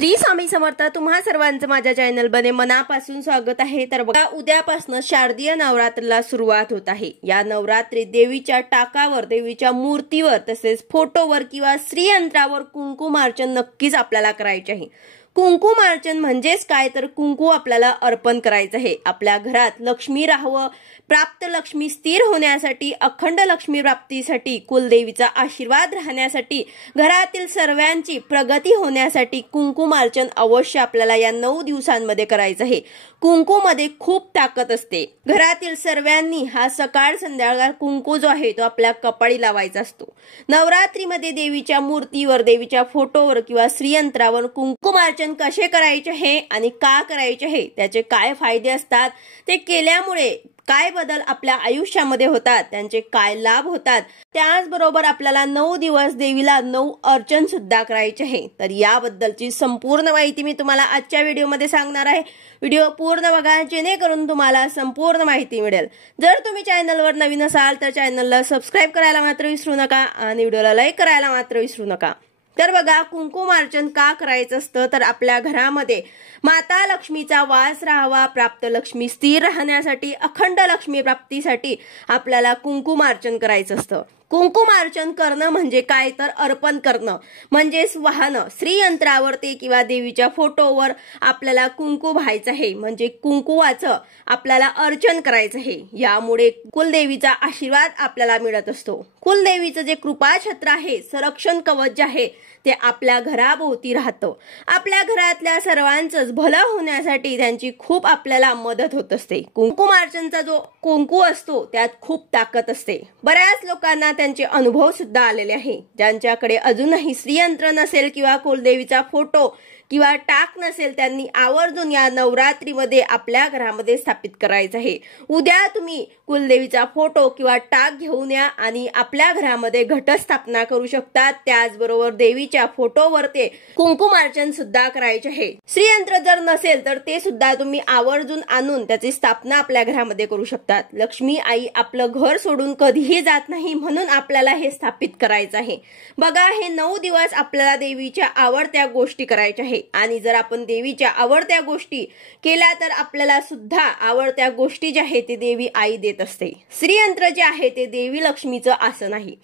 श्री स्वामी समर्थ तुम्हा सर्वांचं माझ्या चॅनल मध्ये मनापासून स्वागत आहे। तर बघा उद्यापासून शारदीय नवरात्रीला सुरुवात होत आहे। या नवरात्रीत देवीच्या टाकावर, देवीच्या मूर्तीवर तसेच फोटोवर किंवा श्रीयंत्रावर कुंकुमार्चन नक्कीच आपल्याला करायचे आहे। कुंकुमार्चन म्हणजेच काय तर कुंकू आपल्याला अर्पण करायचं आहे। आपल्या घरात लक्ष्मी राहावं, प्राप्त लक्ष्मी स्थिर होण्यासाठी, अखंड लक्ष्मी प्राप्तीसाठी, कुलदेवीचा आशीर्वाद राहण्यासाठी, घरातील सर्वांची प्रगती होण्यासाठी कुंकुमार्चन अवश्य आपल्याला या 9 दिवसांमध्ये करायचं आहे। कुंकूमध्ये खूप ताकद असते। घरातील सर्वांनी हा सकाळ संध्याकाळ कुंकू जो आहे तो आपल्या कपाळी लावायचा असतो। नवरात्रीमध्ये देवीच्या मूर्तीवर, देवीच्या फोटोवर किंवा श्रीयंत्रावर कुंकुमार्चन कसे करायचे आहे आणि का करायचे आहे, त्याचे काय फायदे असतात, ते केल्यामुळे काय बदल आपल्या आयुष्यामध्ये होतात, त्यांचे काय लाभ होतात, त्याचबरोबर आपल्याला 9 दिवस देवीला 9 अर्चन सुद्धा करायचे आहे। तर याबद्दलची संपूर्ण माहिती मी तुम्हाला आजच्या व्हिडिओमध्ये सांगणार आहे। व्हिडिओ पूर्ण बघा जेणेकरून तुम्हाला संपूर्ण माहिती मिळेल। जर तुम्ही चॅनलवर नवीन असाल तर चॅनलला सबस्क्राइब करायला मात्र विसरू नका आणि व्हिडिओला लाईक करायला मात्र विसरू नका। तर बघा कुंकुमार्चन का करायचं असतं, तर आपल्या घरामध्ये माता लक्ष्मीचा वास राहावा, प्राप्त लक्ष्मी स्थिर राहण्यासाठी, अखंड लक्ष्मी प्राप्तीसाठी आपल्याला कुंकुमार्चन करायचं असतं। कुंकुमार्चन करणं म्हणजे काय तर अर्पण करणं म्हणजेच वाहनं, श्रीयंत्रावरती किंवा देवीच्या फोटोवर आपल्याला कुंकू व्हायचं आहे, म्हणजे कुंकुवाचं आपल्याला अर्चन करायचं आहे। यामुळे कुलदेवीचा आशीर्वाद आपल्याला मिळत असतो। कुलदेवीचं जे कृपाछत्र आहे, संरक्षण कवच आहे, ते आपल्या घराभोवती राहतं। आपल्या घरातल्या सर्वांचंच भलं होण्यासाठी त्यांची खूप आपल्याला मदत होत असते। कुंकुमार्चनचा जो कुंकू असतो त्यात खूप ताकद असते। बऱ्याच लोकांना त्यांचे अनुभव सुद्धा आलेले आहे। ज्यांच्याकडे अजूनही श्रीयंत्र नसेल किंवा कुलदेवीचा फोटो किंवा टाक नसेल, त्यांनी आवर्जून या नवरात्रीमध्ये आपल्या घरामध्ये स्थापित करायचं आहे। उद्या तुम्ही कुलदेवीचा फोटो किंवा टाक घेऊन या आणि आपल्या घरामध्ये घटस्थापना करू शकता। त्याचबरोबर देवीच्या फोटोवर ते कुंकुमार्चन सुद्धा करायचे आहे। श्रीयंत्र जर नसेल तर ते सुद्धा तुम्ही आवर्जून आणून त्याची स्थापना आपल्या घरामध्ये करू शकतात। लक्ष्मी आई आपलं घर सोडून कधीही जात नाही, म्हणून आपल्याला हे स्थापित करायचं आहे। बघा हे 9 दिवस आपल्याला देवीच्या आवडत्या गोष्टी करायच्या आहे आणि जर आपण देवीच्या आवडत्या गोष्टी केल्या तर आपल्याला सुद्धा आवडत्या गोष्टी ज्या आहेत ते देवी आई देत असते। श्रीयंत्र जे आहे ते देवी लक्ष्मीचं आसन आहे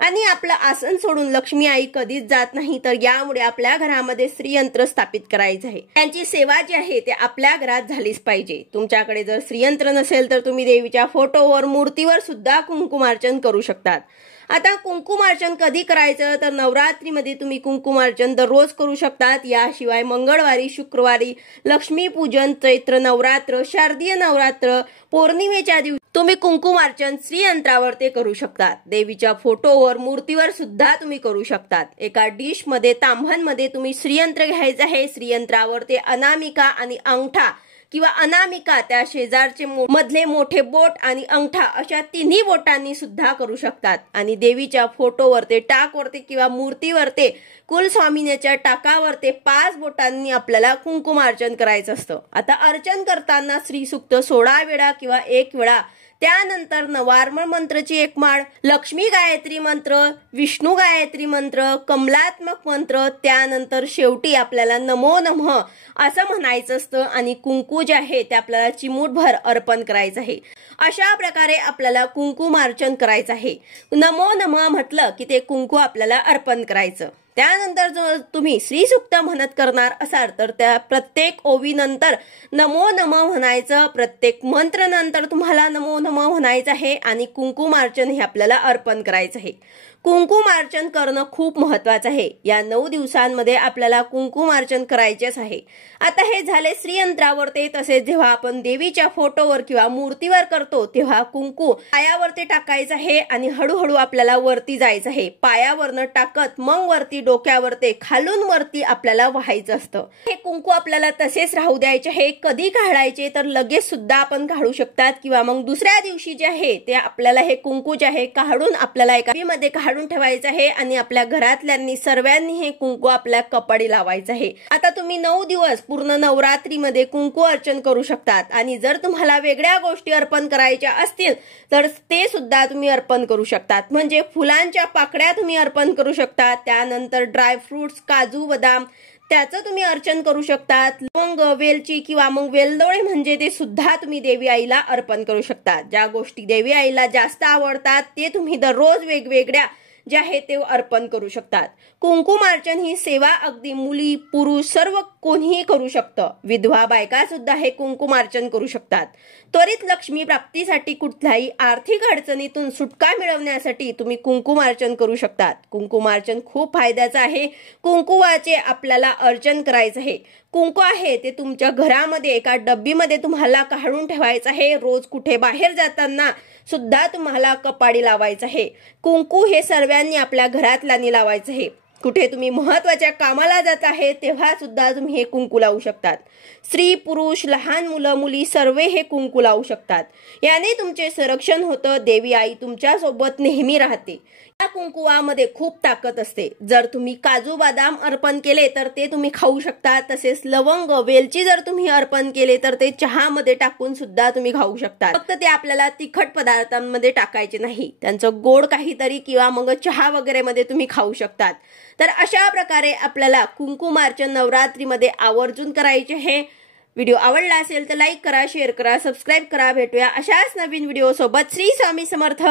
आणि आपलं आसन सोडून लक्ष्मी आई कधीच जात नाही। तर यामुळे आपल्या घरामध्ये श्रीयंत्र स्थापित करायचं आहे। त्यांची सेवा जी आहे ते आपल्या घरात झालीच पाहिजे। तुमच्याकडे जर श्रीयंत्र नसेल तर तुम्ही देवीच्या फोटोवर, मूर्तीवर सुद्धा कुंकुमार्चन करू शकतात। आता कुंकुमार्चन कधी करायचं, तर नवरात्रीमध्ये तुम्ही कुंकुमार्चन दररोज करू शकतात। याशिवाय मंगळवारी, शुक्रवारी, लक्ष्मीपूजन, चैत्र नवरात्र, शारदीय नवरात्र, पौर्णिमेच्या दिवशी तुम्ही कुंकुमार्चन श्रीयंत्रावर ते करू शकतात। देवीच्या फोटोवर, मूर्तीवर सुद्धा तुम्ही करू शकतात। एका डिश मध्ये, तांब्यामध्ये तुम्ही श्रीयंत्र घ्यायचं आहे। श्रीयंत्रावर ते अनामिका आणि अंगठा किंवा अनामिका, त्या शेजारचे मधले मोठे बोट आणि अंगठा अशा तिन्ही बोटांनी सुद्धा करू शकतात आणि देवीच्या फोटोवर ते, टाकवरती किंवा मूर्तीवर ते, कुलस्वामिनीच्या टाकावर ते 5 बोटांनी आपल्याला कुंकुमार्चन करायचं असतं। आता अर्चन करताना श्रीसूक्त 16 वेळा किंवा 1 वेळा, त्यानंतर नवार्मळ मंत्राची 1 माळ, लक्ष्मी गायत्री मंत्र, विष्णू गायत्री मंत्र, कमलात्मक मंत्र, त्यानंतर शेवटी आपल्याला नमो नमः असं म्हणायचं असतं आणि कुंकू जे आहे ते आपल्याला चिमूटभर अर्पण करायचं आहे। अशा प्रकारे आपल्याला कुंकुमार्चन करायचं आहे। नमो नमः म्हटलं की ते कुंकू आपल्याला अर्पण करायचं। त्यानंतर जर तुम्ही श्रीसूक्त म्हणत करणार असाल तर त्या प्रत्येक ओवीनंतर नमो नमः म्हणायचं, प्रत्येक मंत्र नंतर तुम्हाला नमो नमः म्हणायचं आहे आणि कुंकुमार्चन हे आपल्याला अर्पण करायचं आहे। कुंकुमार्चन करणं खूप महत्वाचं आहे। या 9 दिवसांमध्ये आपल्याला कुंकुमार्चन करायचेच आहे। आता हे झाले श्रीयंत्रावर ते, तसेच जेव्हा आपण देवीच्या फोटोवर किंवा मूर्तीवर करतो तेव्हा कुंकू पायावरती टाकायचं आहे आणि हळूहळू आपल्याला वरती जायचं आहे। पायावरनं टाकत मग वरती, डोक्यावरती, खालून वरती आपल्याला व्हायचं असतं। हे कुंकू आपल्याला तसेच राहू द्यायचे आहे। कधी काढायचे तर लगेच सुद्धा आपण काढू शकतात किंवा मग दुसऱ्या दिवशी जे आहे ते आपल्याला हे कुंकू जे आहे काढून आपल्याला एका मध्ये काढून ठेवायचं आहे आणि आपल्या घरातल्यांनी सर्वांनी हे कुंकू आपल्या कपाळी लावायचं आहे। आता तुम्ही 9 दिवस पूर्ण नवरात्रीमध्ये कुंकू अर्चन करू शकतात आणि जर तुम्हाला वेगळ्या गोष्टी अर्पण करायच्या असतील तर ते सुद्धा तुम्ही अर्पण करू शकतात। म्हणजे फुलांच्या पाकळ्या तुम्ही अर्पण करू शकता, त्यानंतर ड्राय फ्रुट्स, काजू, बदाम, त्याचं तुम्ही अर्चन करू शकतात। लवंग, वेलची किंवा मग वेलदोळे म्हणजे ते सुद्धा तुम्ही देवी आईला अर्पण करू शकता। ज्या गोष्टी देवी आईला जास्त आवडतात ते तुम्ही दररोज वेगवेगळ्या जे आहे ते अर्पण करू शकतात। कुंकुमार्चन ही सेवा अगदी मुली पुरुष सर्व कोणीही करू शकतं। विधवा बायका सुद्धा हे कुंकुमार्चन करू शकतात। त्वरित लक्ष्मी प्राप्तीसाठी कुठल्याही आर्थिक अडचणीतून सुटका मिळवण्यासाठी तुम्ही कुंकुमार्चन करू शकतात। कुंकुमार्चन खूप फायद्याचं आहे। कुंकुवाचे आपल्याला अर्चन करायचं आहे। कुंकू आहे ते तुमच्या घरामध्ये एका डब्बीमध्ये तुम्हाला काढून ठेवायचं आहे। रोज कुठे बाहेर जाताना सुद्धा तुम्हाला कपाळी लावायचं आहे। कुंकू हे सर्वांनी आपल्या घरातल्यांनी लावायचं आहे। कुठे तुम्ही महत्त्वाच्या कामाला जात आहे तेव्हा सुद्धा तुम्ही हे कुंकू लावू शकतात। स्त्री पुरुष लहान मुलं मुली सर्व हे कुंकू लावू शकतात। याने तुमचे संरक्षण होतं। देवी आई तुमच्या सोबत नेहमी राहते। या कुंकुवामध्ये खूप ताकद असते। जर तुम्ही काजू बदाम अर्पण केले तर ते तुम्ही खाऊ शकता। तसेच लवंग वेलची जर तुम्ही अर्पण केले तर ते चहामध्ये टाकून सुद्धा तुम्ही खाऊ शकता। फक्त ते आपल्याला तिखट पदार्थांमध्ये टाकायचे नाही। त्यांचं गोड काहीतरी किंवा मग चहा वगैरे मध्ये तुम्ही खाऊ शकतात। तर अशा प्रकारे आपल्याला कुंकुमार्चन नवरात्रीमध्ये आवर्जून करायचे आहे। व्हिडिओ आवडला असेल तर लाईक करा, शेअर करा, सबस्क्राईब करा। भेटूया अशाच नवीन व्हिडिओ सोबत। श्री स्वामी समर्थ।